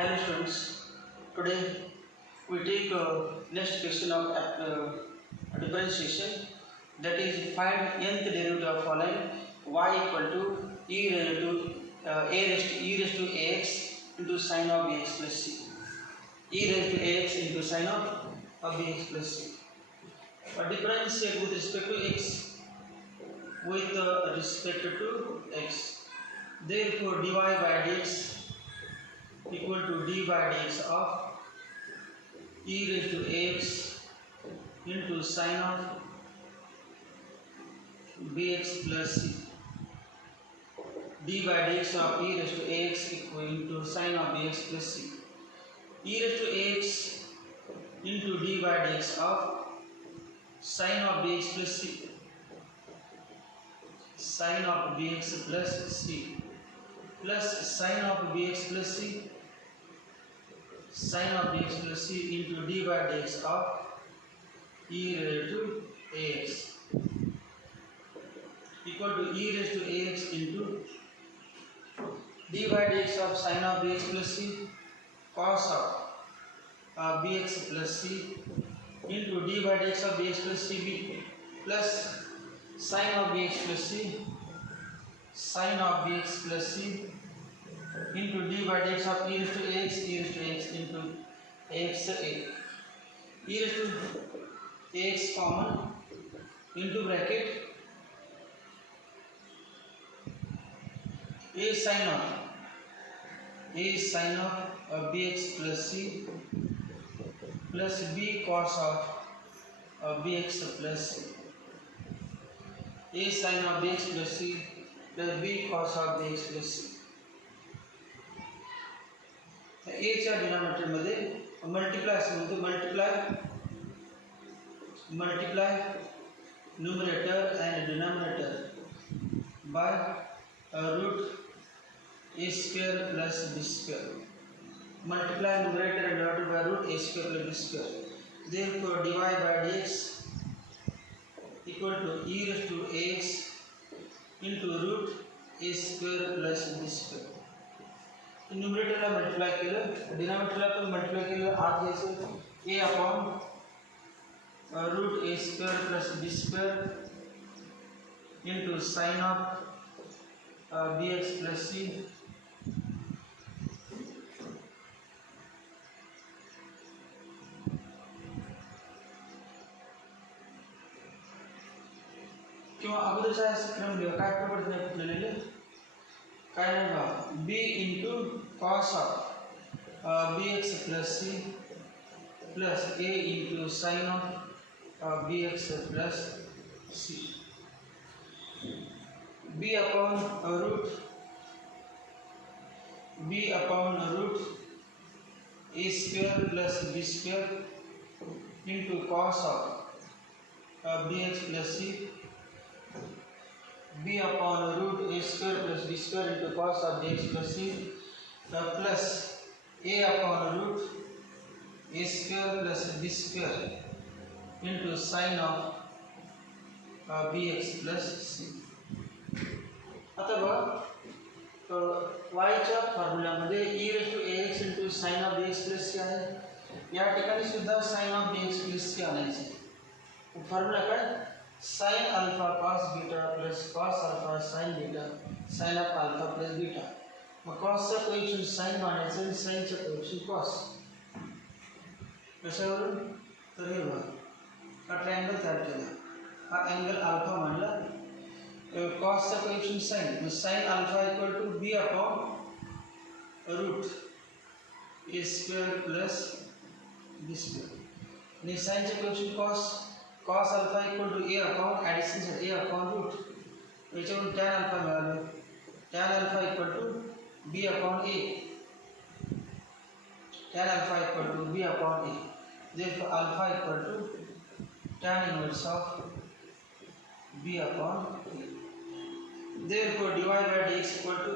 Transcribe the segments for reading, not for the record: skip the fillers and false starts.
Hello students, today we take next question of differentiation, that is find nth derivative of following y equal to e raised to e raised to ax into sin of bx plus c. E raised to ax into sin of bx plus c. Differentiate with respect to x. With respect to x. Therefore dy by dx equal to d by dx of e raised to ax into sin of bx plus c. D by dx of e raised to ax equal to sin of bx plus c. E raised to ax into d by dx of sin of bx plus c. Sin of bx plus c plus sin of bx plus c. Sin of bx plus c into d by dx of e raised to ax equal to e raised to ax into d by dx of sin of bx plus c cos of bx plus c into d by dx of bx plus c plus sin of bx plus c sin of bx plus c into d by dx of e raised to ax into ax a. E raised to ax common into bracket a sin of bx plus c plus b cos of bx plus c. A sin of bx plus c plus b cos of bx plus c. a च्या denominator मध्ये multiply असं म्हणतो, multiply numerator and denominator by root a square plus b square. Multiply numerator and denominator by root a square plus b square. Therefore dy by dx equal to e raised to ax into root a square plus b square. न्यूमरेटरला multiply केलं, डिनॉमिनेटरला पण multiply केलं, आत घ्यायचं a upon root a square plus b square into sin of bx plus c किंवा अगोदरचा क्रम लिहा. काय पद्धतीने फुटलेले काय नाही बघा, b into cos of bx plus c plus a into sin of bx plus c. b upon root a square plus b square into cos of bx plus c. b upon root a square plus b square into cos of bx plus c plus a upon root a square plus b square into sin of bx plus c. आता बघा y च्या फॉर्म्युल्यामध्ये e raised to ax into sin of bx plus c आहे. या ठिकाणी सुद्धा sin of bx plus c आणायचे. Formula काय, sin alpha cos beta plus cos alpha sin beta sin of alpha plus beta. Mug cos चा coefficient sin मानायचं आणि sin चा coefficient cos. कशावरून, तर हे बघा हा ट्रायंगल तयार केला, हा अँगल अल्फा मानला, cos चा coefficient sin, mug sin alpha equal to b upon root a square plus b square आणि sin चा coefficient cos alpha equal to a upon addition से a upon root. याच्यावरून tan alpha मिळालं, tan alpha equal to b upon a, tan alpha equal to b upon a. Therefore alpha equal to tan inverse of b upon a. Therefore dy by dx equal to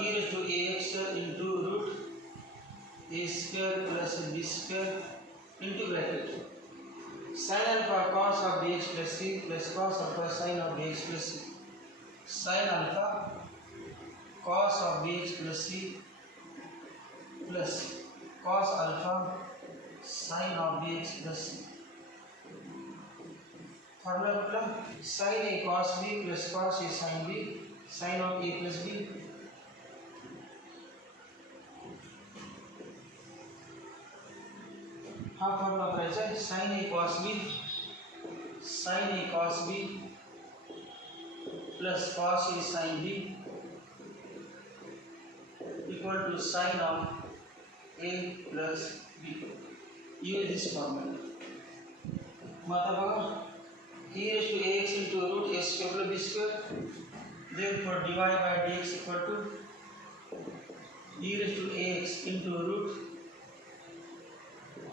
e raised to ax into root a square plus b square into bracket sin alpha cos of bx plus c plus cos alpha sin of bx plus c. Sin alpha cos of bx plus c plus cos alpha sin of bx plus c. formula sin a cos b plus cos a sin b sin of a plus b. हाँ formula कैसा है sin a cos b plus cos a sin b equal to sin of a plus b. use this formula. मतलब e raised to ax into root a square plus b square. Therefore dy by dx equal to e raised to ax into root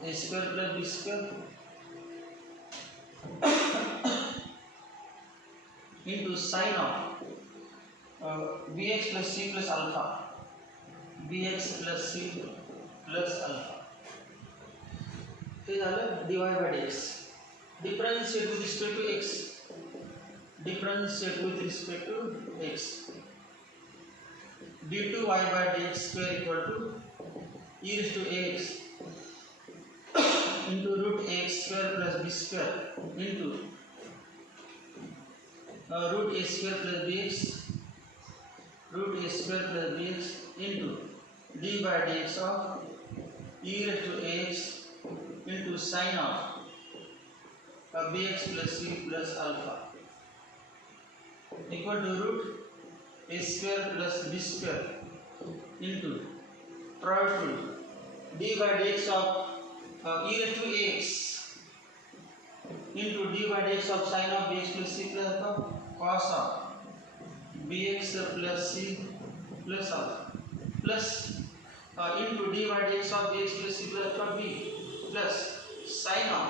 a square plus b square into sin of bx plus c plus alpha. bx plus c plus alpha. फिर आला dy by dx. Differentiate with respect to x. Differentiate with respect to x. d2y by dx square equal to e raised to ax into root ax square plus b square into root a square plus bx into d by dx of e raised to ax into sin of bx plus c plus alpha equal to root a square plus b square into product d by dx of e raised to ax into d by dx of sin of bx plus c plus alpha cos of bx plus c plus alpha plus into d by dx of bx plus c plus alpha b plus sin of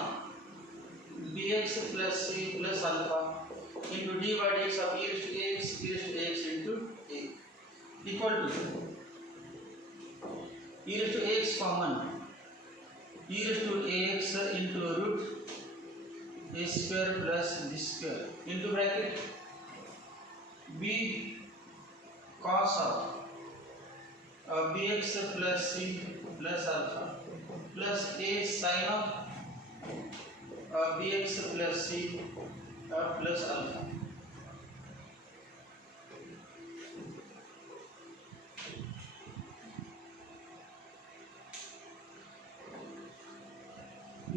bx plus c plus alpha into d by dx of e raised to ax into a equal to e raised to ax common e raised to ax into root a square plus b square into bracket b cos of bx plus c plus alpha plus a sin of bx plus c plus alpha.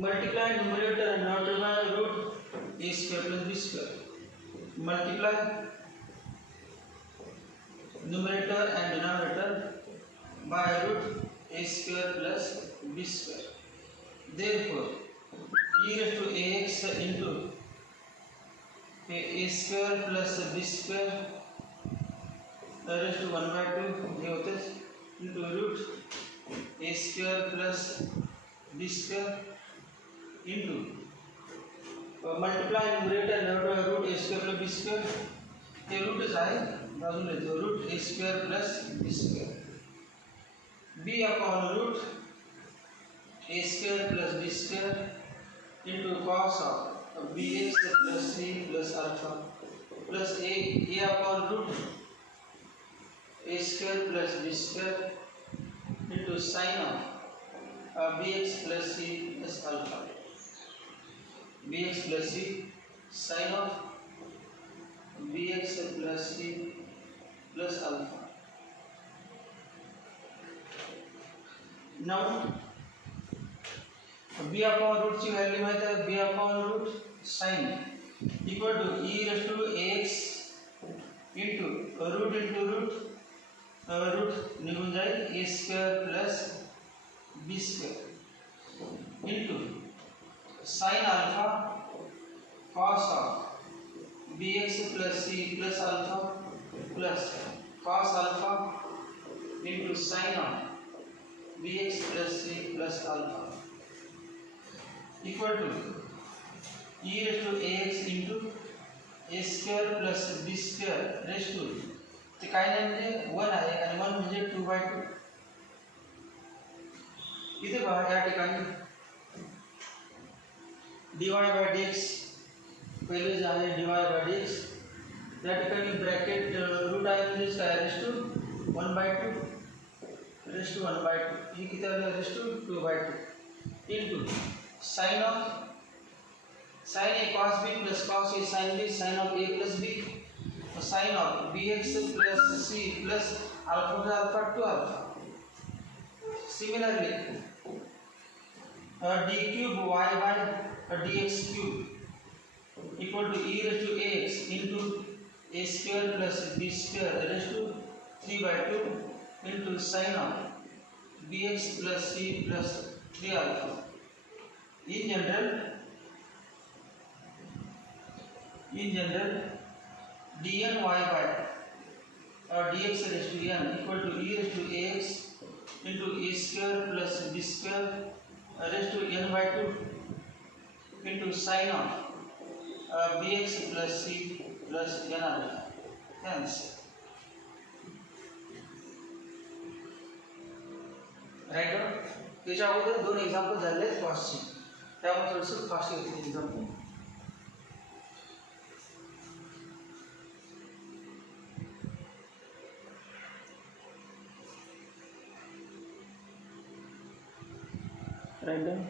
Multiply numerator and denominator by root a square plus b square. Multiply numerator and denominator by root a square plus b square. Therefore e raised to ax into a square plus b square raised to 1 by 2 ये होता है into root a square plus b square into multiply numerator and denominator root a square plus b square. ये root जाए बाजू लेते हो root a square plus b square b upon root a square plus b square into cos of bx plus c plus alpha plus a upon root a square plus b square into sin of bx plus c plus alpha. bx plus c sin of bx plus c plus alpha. Now b upon root ची value माहिती आहे b upon root sin equal to e raised to ax into root निघून जाईल a square plus b square into sin alpha cos of bx plus c plus alpha plus cos alpha into sin of bx plus c plus alpha equal to e raised to ax into a square plus b square raised to ते काय नाही म्हणजे 1 आहे आणि 1 म्हणजे 2 by 2. इथे पहा या ठिकाणी dy by dx पहिले जे आहे dy by dx या ठिकाणी ब्रॅकेट रूट आहे म्हणजे काय raised to 1 by 2 raised to 1 by 2 ये कितना raised to 2 by 2 into sin a cos b plus cos a sin b sin of a plus b तो sin of bx plus c plus alpha to alpha. Similarly d cube y by dx cube equal to e raised to ax into a square plus b square raised to 3 by 2 into sin of bx plus c plus 3 alpha. In general dn y by dx raised to n equal to e raised to ax into a square plus b square raised to n by 2 into sin of bx plus c plus n alpha. Hence write down त्याच्या अगोदर दोन example झाले कॉस्टचे त्यामुळे थोडंसं fast होते example. Write down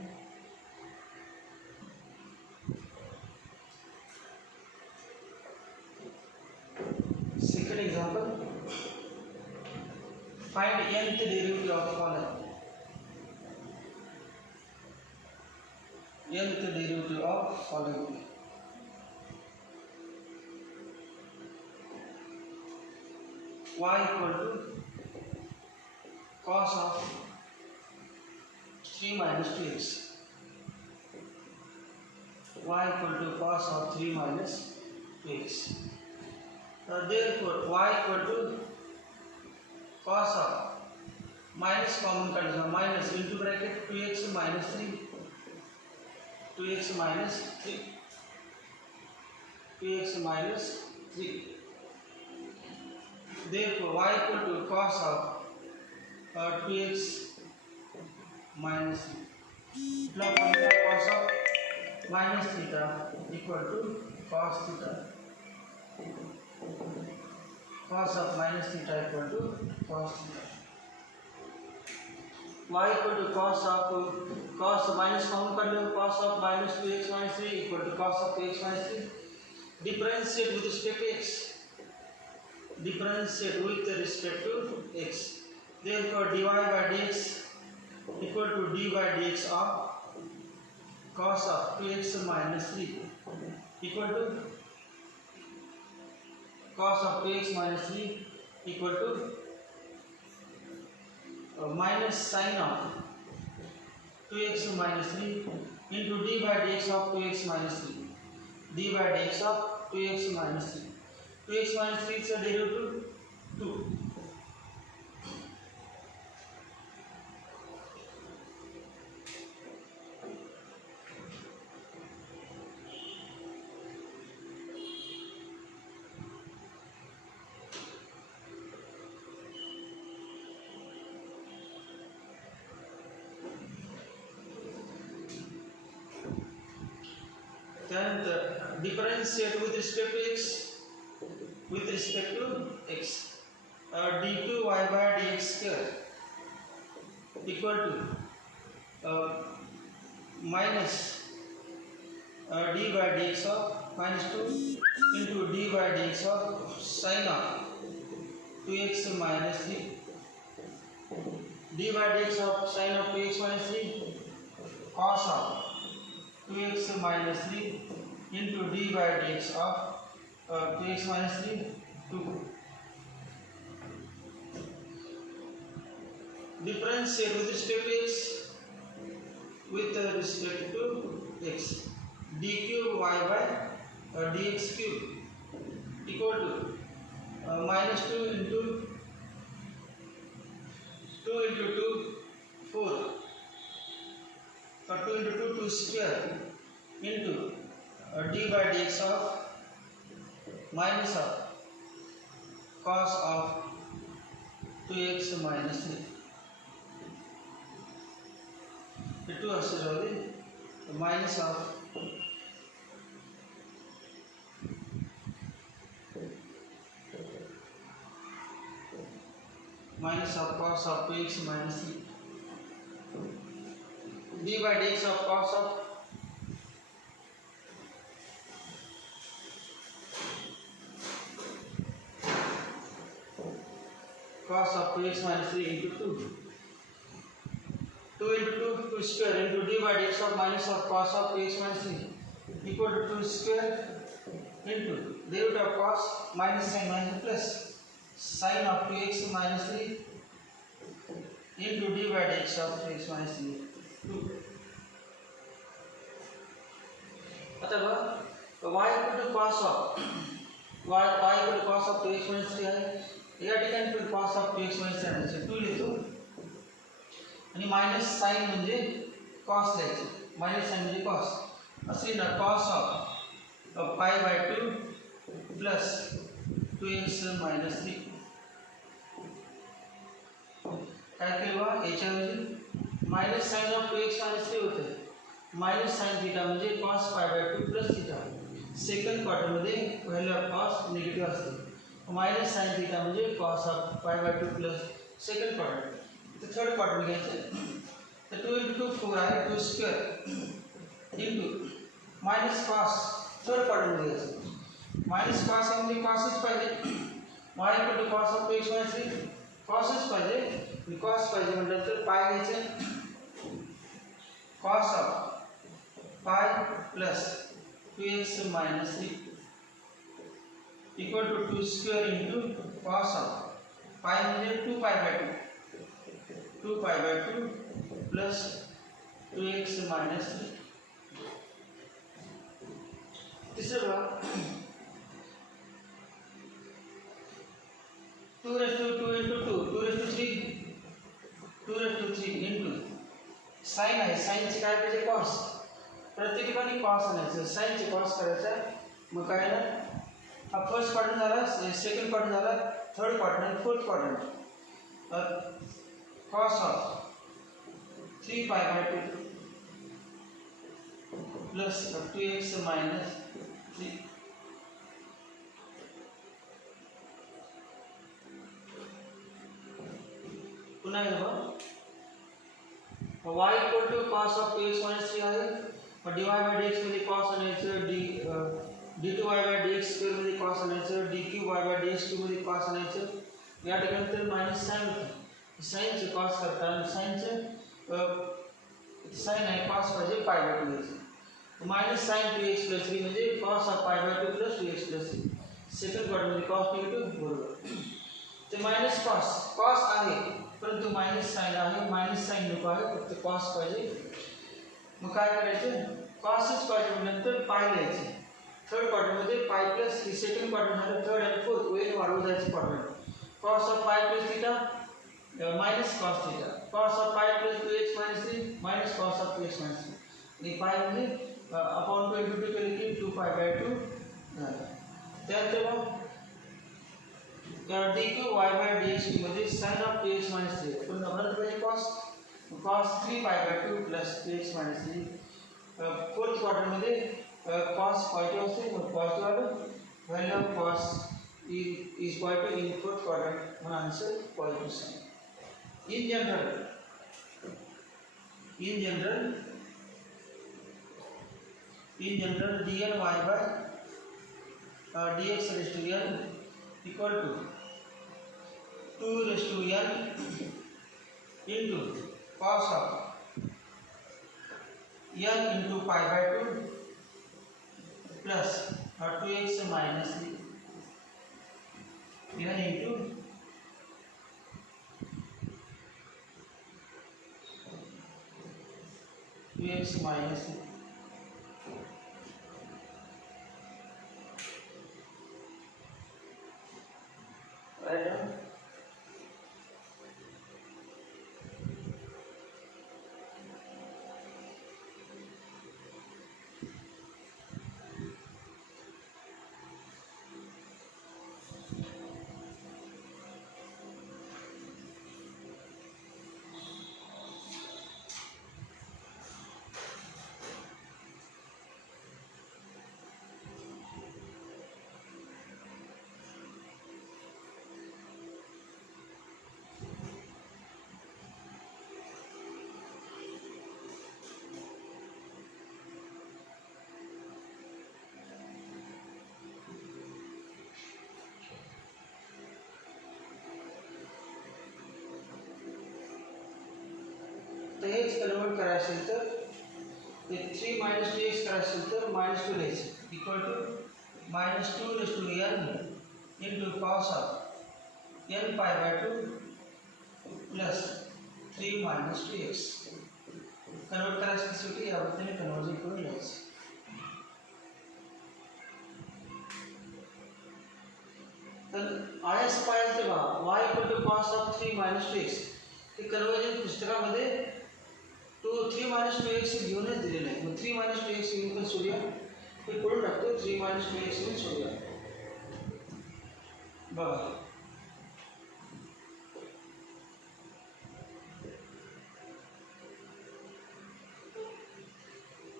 second example find nth derivative of following nth derivative of following y equal to cos of 3 minus 2x y equal to cos of 3 minus 2x. Therefore y equal to cos of minus common condition minus into bracket 2x minus 3 2x minus 3 2x minus 3. Therefore y equal to cos of 2x minus 3. Now cos of minus theta equal to cos theta. Cos of minus theta equal to cos theta. Y equal to cos minus common कर लो cos of minus 2x minus 3 equal to cos of 2x minus 3. Differentiate with respect to x. Differentiate with respect to x. Therefore dy by dx equal to d by dx of cos of 2x minus 3 equal to cos of 2x minus 3 equal to minus sin of 2x minus 3 into d by dx of 2x minus 3 d by dx of 2x minus 3 2x minus 3 is a derivative 2. Then the differentiate with respect to x with respect to x d2y by dx square equal to minus d by dx of minus 2 into d by dx of sin of 2x minus 3 d by dx of sin of 2x minus 3 cos of 2x minus 3 into d by dx of 2x minus 3 2. Differentiate with respect to x with respect to x d cube y by dx cube equal to minus 2 into 2 4 2 into 2 2 square into d by dx of minus of cos of 2x minus 3. The 2 is the minus of minus of cos of 2x minus 3 d by dx of cos of cos of 2x minus 3 into 2 2 into 2 2 square into d by dx of minus of cos of 2x minus 3 equal to 2 square into derivative of cos minus sin minus plus sin of 2x minus 3 into d by dx of 2x minus 3 2 अतः y equal to cos of y equal to cos of 2x minus 3 है या ठिकाणी पण cos of 2x minus 3 आहे 2 लिहितो आणि minus sign म्हणजे cos लिहायचे मायनस साइन म्हणजे cos असे ना cos of pi by 2 plus 2x minus 3 काय केलं याच्याऐवजी minus sine of 2x minus 3 होते मायनस साइन थीटा म्हणजे cos pi by 2 plus theta second quarter मध्ये व्हॅल्यू ऑफ cos निगेटिव्ह असते मायनस साइन थीटा म्हणजे cos ऑफ pi by 2 plus second quarter तर थर्ड क्वार्टर घ्यायचं तर 2 into 2 4 आहे 2 square into minus cos third quarter मध्ये घ्यायचं मायनस cos म्हणजे cosच पाहिजे y equal to cos of 2x minus 3 cosच पाहिजे cos पाहिजे म्हटलं तर पाय घ्यायचं cos of pi plus 2x minus 3 equal to 2 square into cos of pi म्हणजे 2 pi by 2 2 pi by 2 plus 2x minus 3 तीसरा 2 raised to 2 into 2 2 raised to 3 into sin आहे sin चे काय पाहिजे cos प्रत्येक ठिकाणी cos आणायचं sin चे cos करायचा मग काय ना हा फर्स्ट क्वाड्रंट झाला सेकंड क्वाड्रंट झाला थर्ड क्वाड्रंट आणि fourth quadrant cos of 3 pi by 2 plus 2x minus 3 पुन्हा एकदा y equal to cos of 2x minus 3 आहे मग dy by dx मध्ये cos आणायचं d2y by dx स्क्वेअर मध्ये cos आणायचं dqy by dx क्यूब मध्ये cos आणायचं या ठिकाणी तर मायनस साइन होतं साइन चे cos करताना साइन चे साइन आहे cos पाहिजे pi by 2 घ्यायचं मायनस साइन 2x plus 3 म्हणजे cos of pi by 2 plus 2x plus 3 second quadrant मध्ये cos निगेटिव्ह बरोबर ते मायनस cos आहे परंतु मायनस साइन आहे मायनस साइन नको आहे फक्त cos पाहिजे मग काय करायचं cosच पाहिजे नंतर पाय लिहायचे थर्ड क्वाड्रंट मध्ये पाय प्लस ही सेकंड क्वाड्रंट झालं थर्ड आणि फोर्थ वेळ वाढवत जायचं quadrant cos of pi plus theta minus cos theta cos of pi plus 2x minus 3 minus cos of 2x minus 3 आणि पाय म्हणजे अपॉन 2 into 2 केले की 2 pi by 2 झालं त्यानंतर dq y by dx मध्ये sin of 2x minus 3 पण आपल्याला पाहिजे cos 3 pi by 2 plus 2x minus 3 fourth quarter मध्ये cos पॉझिटिव्ह असते मग पॉझिटिव्ह आलं value of cos is positive in fourth quadrant one answer positive sign in general dn y by dx raised to n equal to 2 raised to n into cos of n into pi by 2 plus 2x minus 3 n into x minus right down असेल तर ते 3 - 2x करायचं असेल तर -2 लिहायचं equal to -2 into cos of n pi by 2 plus 3 - 2x convert करायचं शेवटी या पद्धतीने कन्वर्जन करून लिहायचं. तर आयस पाहिजे तेव्हा y equal to cos of 3 - 2x हे कन्वर्जन पुस्तकामध्ये तो 3 - 2x घेऊनच दिलेला आहे. मग 3 - 2x घेऊन पण सोडूया. हे करून टाकतो 3 - 2x घेऊन सोडूया. बघा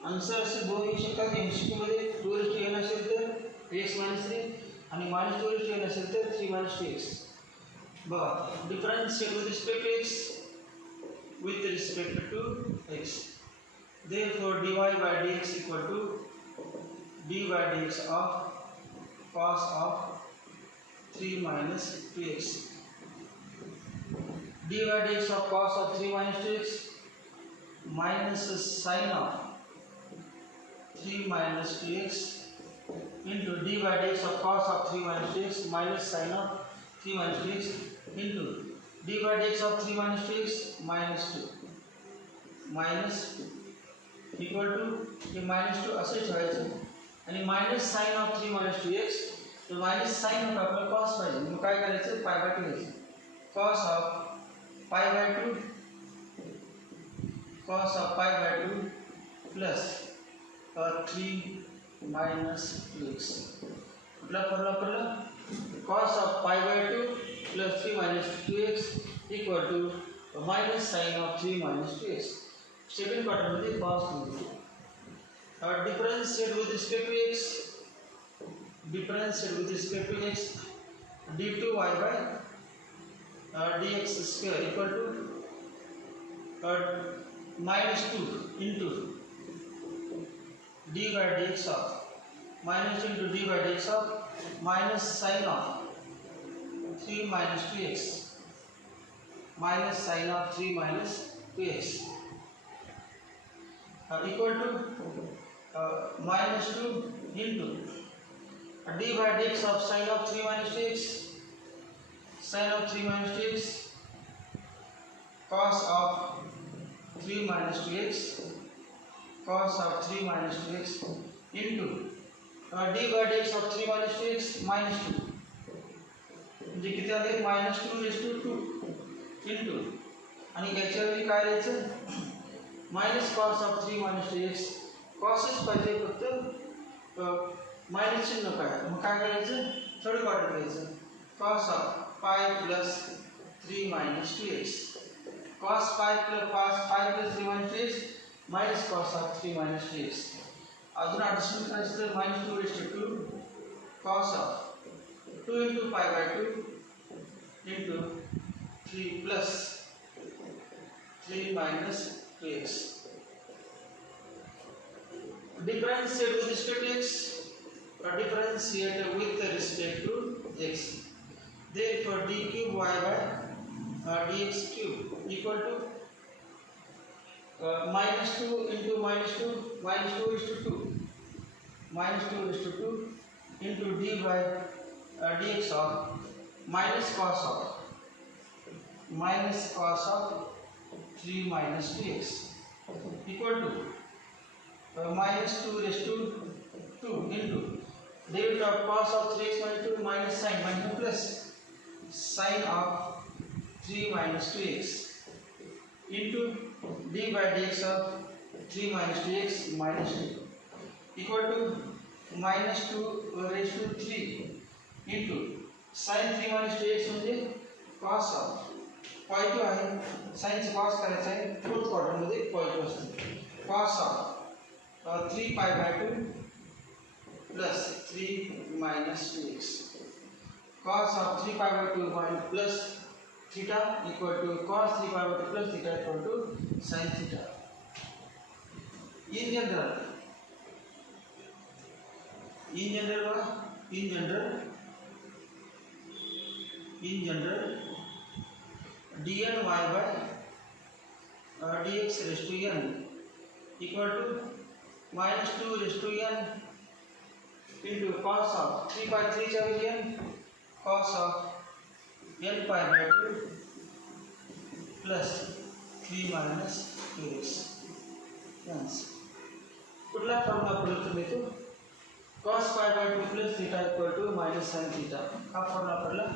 आन्सर असे दोन येऊ शकतात. MCQ मध्ये 2n असेल तर x - 3 आणि -2n असेल तर 3 - 2x. बघा differentiate with respect to x with respect to x. Therefore dy by dx equal to d by dx of cos of 3 minus 2x. d by dx of cos of 3 minus 2x minus sin of 3 minus 2x into d by dx of cos of 3 minus 2x minus sin of 3 minus 2x into d by dx of 3 minus 2x minus 2 minus equal to ये -2 असे ठेवायचं आणि minus sin of 3 minus 2x तर minus sin of आपल्याला cos पाहिजे. मग काय करायचं pi by 2 घ्यायचं. cos of pi by 2 plus 3 minus 2x कुठला फॉर्म्युला पडला cos of pi by 2 plus 3 minus 2x equal to minus sin of 3 minus 2x. Second quarter मध्ये cos मिळतो. differentiate with respect to x d2y by dx square equal to -2 into d by dx of minus sin of 3 minus 2x minus sin of 3 minus 2x equal to -2 into d by dx of sin of 3 minus 2x cos of 3 minus 2x into d by dx of 3 minus 2x minus 2 म्हणजे किती आले -2 into आणि याच्यावरती काय लिहायचं -cos of 3 minus 2x cosच पाहिजे फक्त minus चिन्ह काय मग काय करायचं थर्ड क्वार्टर घ्यायचं cos of pi plus 3 minus 2x cos pi plus 3 minus 2x minus cos of 3 minus 2x अजून ॲडिशन करायचं तर -2 cos of 2 into pi by 2 into 3 plus 3 minus 2x. Differentiate with respect to x or differentiate with respect to x. Therefore d cube y by dx cube equal to -2 into -2 is to 2 into d by dx of minus cos of 3 minus 2x equal to -2 raised to 2 into derivative of cos of 3x minus 2 minus sin plus sin of 3 minus 2x into d by dx of 3 minus 2x minus 2 equal to -2 raised to 3 into sin 3 minus 2x म्हणजे cos of positive आहे sin चे cos करायचं आहे fourth quarter मध्ये positive असते cos of 3 pi by 2 plus 3 minus 2x cos of 3 pi by 2 plus theta equal to cos 3 pi by 2 plus theta equal to sin theta. In general dn y by dx raised to n equal to minus 2 raised to n into cos of 3 by 3 is n cos of n pi by 2 plus 3 minus 2x. कुठला formula पडला तुम्ही तो cos pi by 2 plus theta equal to minus sin theta. हा formula पडला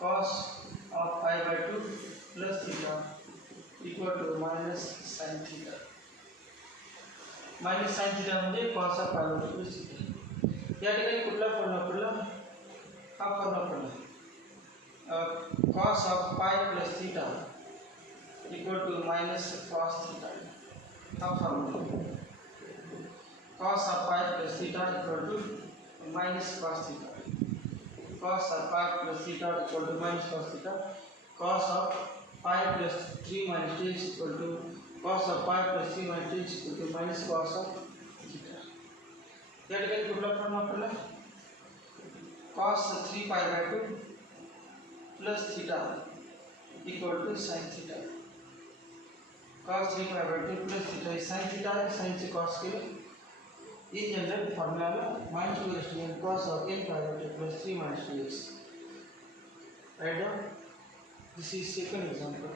cos of pi by 2 plus theta equal to minus sin theta. minus sin theta म्हणजे cos of pi by 2 plus theta. या ठिकाणी कुठला formula पडला हा formula पडला cos of pi plus theta equal to minus cos theta. हा formula cos of pi plus theta equal to minus cos theta. cos of pi plus theta equal to minus cos theta. cos of pi plus 3 minus 2 is equal to cos of pi plus 3 minus 2 is equal to minus cos of theta. या ठिकाणी कुठला formula पडला cos 3 pi by 2 plus theta equal to sin theta. cos 3 pi by 2 plus theta is sin theta है sin से cos के लिए ये general formula minus 2 raised to n cos of n pi by 2 plus 3 minus 2x. Write down. This is second example.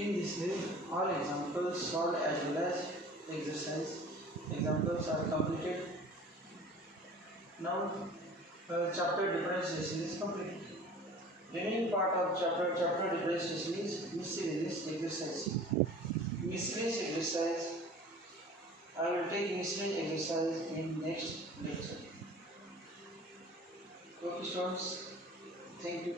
In this way, all examples solved as well as exercise examples are completed. Now, chapter differentiation is complete. Remaining part of chapter differentiation is miscellaneous exercise. Miscellaneous exercise. I will take miscellaneous exercise in next lecture. Okay, students. Thank you.